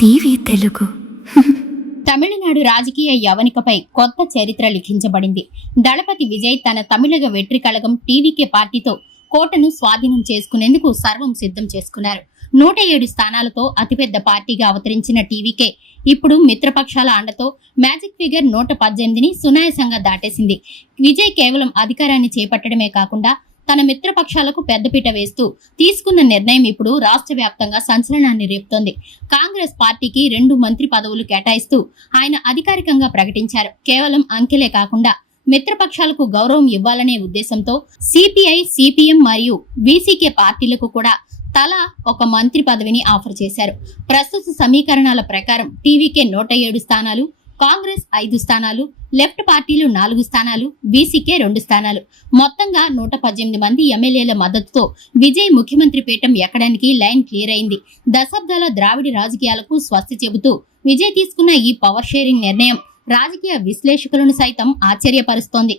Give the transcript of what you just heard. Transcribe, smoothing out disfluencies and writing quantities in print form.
TV Telugu. Tamil Nadu రాజకీయ యవనికపై కొత్త చరిత్ర లిఖించబడింది. దళపతి విజయ్ తన తమిళగ వెట్రి కళగం టీవీకే పార్టీతో కోటను స్వాధీనం చేసుకునేందుకు సర్వం సిద్ధం చేసుకున్నారు. 107 స్థానాలతో అతిపెద్ద పార్టీగా అవతరించిన టీవీకే ఇప్పుడు మిత్రపక్షాల అండతో మ్యాజిక్ ఫిగర్ 118ని సునాయాసంగా దాటేసింది. విజయ్ కేవలం అధికారాన్ని చేపట్టడమే కాకుండా తన మిత్రపక్షాలకు పెద్దపీట వేస్తూ తీసుకున్న నిర్ణయం ఇప్పుడు రాష్ట్ర వ్యాప్తంగా సంచలనాన్ని రేపుతోంది. కాంగ్రెస్ పార్టీకి 2 మంత్రి పదవులు కేటాయిస్తూ ఆయన అధికారికంగా ప్రకటించారు. కేవలం అంకెలే కాకుండా మిత్రపక్షాలకు గౌరవం ఇవ్వాలనే ఉద్దేశంతో సిపిఐ, సిపిఎం మరియు వీసీకే పార్టీలకు కూడా తలా ఒక మంత్రి పదవిని ఆఫర్ చేశారు. ప్రస్తుత సమీకరణాల ప్రకారం టీవీకే 107 స్థానాలు, కాంగ్రెస్ 5 స్థానాలు, లెఫ్ట్ పార్టీలు 4 స్థానాలు, బీసీకే 2 స్థానాలు, మొత్తంగా 118 మంది ఎమ్మెల్యేల మద్దతుతో విజయ్ ముఖ్యమంత్రి పీఠం ఎక్కడానికి లైన్ క్లియర్ అయింది. దశాబ్దాల ద్రావిడ రాజకీయాలకు స్వస్తి చెబుతూ విజయ్ తీసుకున్న ఈ పవర్ షేరింగ్ నిర్ణయం రాజకీయ విశ్లేషకులను సైతం ఆశ్చర్యపరుస్తోంది.